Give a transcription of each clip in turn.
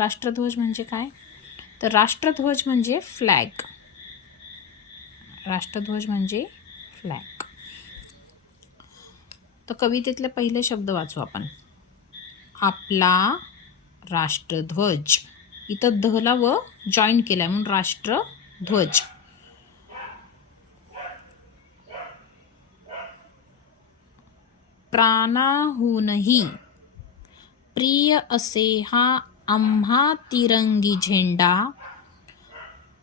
राष्ट्रध्वज म्हणजे काय? तर राष्ट्रध्वज म्हणजे फ्लॅग. राष्ट्रध्वज म्हणजे फ्लॅग. तर कवितेतले पहिले शब्द वाचू आपण. आपला राष्ट्रध्वज. इथं धला व जॉईन केलाय म्हणून राष्ट्रध्वज. प्राणाहूनही प्रिय असे हा आम्हा तिरंगी झेंडा,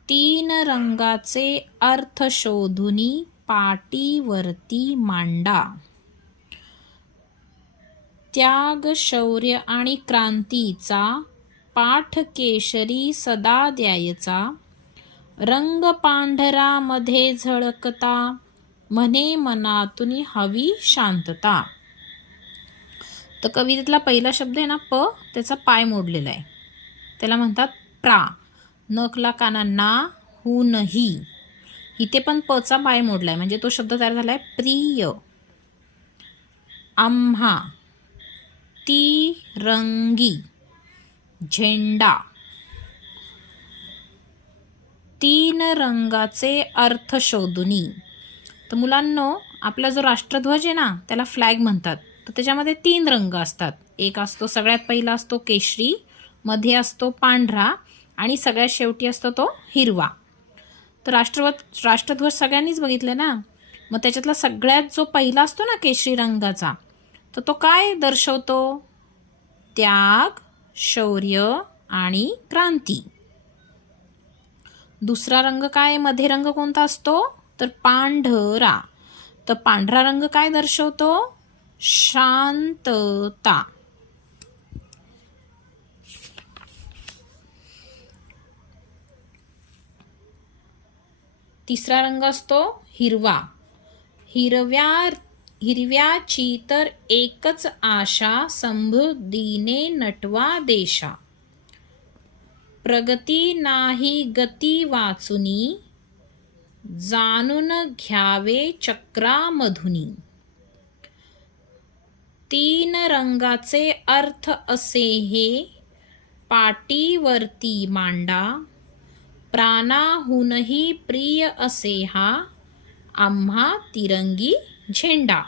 तीन रंगाचे अर्थ शोधुनी पाटीवरती मांडा. त्याग, शौर्य आणि क्रांतीचा पाठ केशरी सदा द्यायचा, रंग पांढरा मध्ये झळकता, म्हणे मनातून हवी शांतता. तर कवितेतला पहिला शब्द आहे ना प, त्याचा पाय मोडलेला आहे, त्याला म्हणतात प्रा. नकला काना ना, हु नही. इथे पण पचा पाय मोडलाय म्हणजे तो शब्द तयार झालाय प्रिय. आम्हा तिरंगी झेंडा, तीन रंगाचे अर्थ शोधुनी. तर मुलांनो, आपला जो राष्ट्रध्वज आहे ना त्याला फ्लॅग म्हणतात. तर त्याच्यामध्ये 3 रंग असतात. एक असतो, सगळ्यात पहिला असतो केशरी, मध्ये असतो पांढरा आणि सगळ्यात शेवटी असतो तो हिरवा. तर राष्ट्रध्वज सगळ्यांनीच बघितले ना. मग त्याच्यातला सगळ्यात जो पहिला असतो ना केशरी रंगाचा, तर तो काय दर्शवतो? त्याग, शौर्य आणि क्रांती. दुसरा रंग काय, मध्ये रंग कोणता असतो? तर पांढरा. तर पांढरा रंग काय दर्शवतो? शांतता. तिसरा रंग असतो हिरवा. हिरव्याची तर एकच आशा, समृद्धीने नटवा देशा. प्रगती नाही गती वाचुनी, जाणून घ्यावे चक्रामधुनी. 3 रंगाचे अर्थ असे हे पाटीवरती मांडा, प्राणाहूनही प्रिय असे हा आम्हा तिरंगी झेंडा.